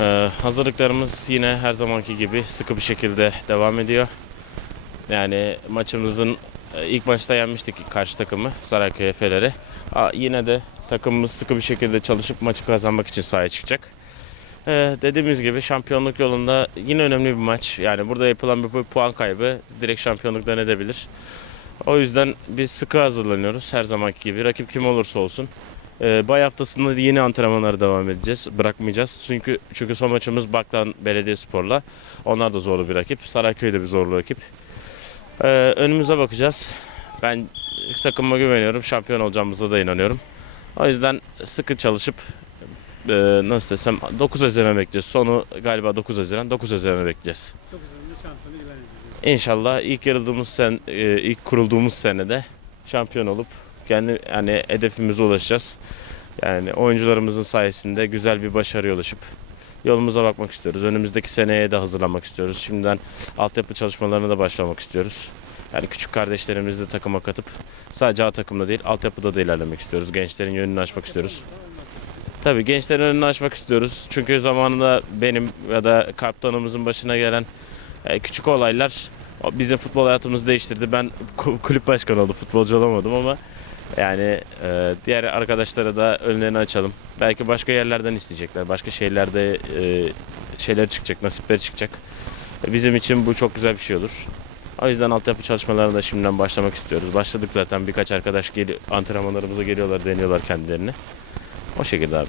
Ee, hazırlıklarımız yine her zamanki gibi sıkı bir şekilde devam ediyor. Yani maçımızın e, ilk maçta yenmiştik karşı takımı Sarayköy Efeleri. Yine de takımımız sıkı bir şekilde çalışıp maçı kazanmak için sahaya çıkacak. Ee, dediğimiz gibi şampiyonluk yolunda yine önemli bir maç. Yani burada yapılan bir puan kaybı direkt şampiyonluktan edebilir. O yüzden biz sıkı hazırlanıyoruz her zamanki gibi. Rakip kim olursa olsun. Ee, bay haftasında yine antrenmanlara devam edeceğiz. Bırakmayacağız. Çünkü çünkü son maçımız Baklan Belediyespor'la. Onlar da zorlu bir rakip. Sarayköy de bir zorlu rakip. Ee, önümüze bakacağız. Ben takımıma güveniyorum. Şampiyon olacağımıza da inanıyorum. O yüzden sıkı çalışıp e, nasıl desem 9 Haziran bekleyeceğiz. Sonu galiba 9 Haziran. 9 Haziran'ı bekleyeceğiz. Çok üzerinde şampiyonu ilan edeceğiz. İnşallah ilk yarıldığımız sen e, ilk kurulduğumuz senede şampiyon olup kendi yani hedefimize ulaşacağız. Yani oyuncularımızın sayesinde güzel bir başarıya ulaşıp yolumuza bakmak istiyoruz. Önümüzdeki seneye de hazırlanmak istiyoruz. Şimdiden altyapı çalışmalarına da başlamak istiyoruz. Yani küçük kardeşlerimizi de takıma katıp sadece A takımda değil altyapıda da ilerlemek istiyoruz. Gençlerin yönünü açmak istiyoruz. Tabii gençlerin önünü açmak istiyoruz. Çünkü zamanında benim ya da kaptanımızın başına gelen küçük olaylar bizim futbol hayatımızı değiştirdi. Ben ku- kulüp başkanı oldum, futbolcu olamadım ama yani e, diğer arkadaşlara da önlerini açalım. Belki başka yerlerden isteyecekler, başka şehirlerde e, şeyler çıkacak, nasipleri çıkacak. E, Bizim için bu çok güzel bir şey olur. O yüzden altyapı çalışmalarına da şimdiden başlamak istiyoruz. Başladık zaten birkaç arkadaş geliyor, antrenmanlarımıza geliyorlar, deniyorlar kendilerini. O şekilde abi.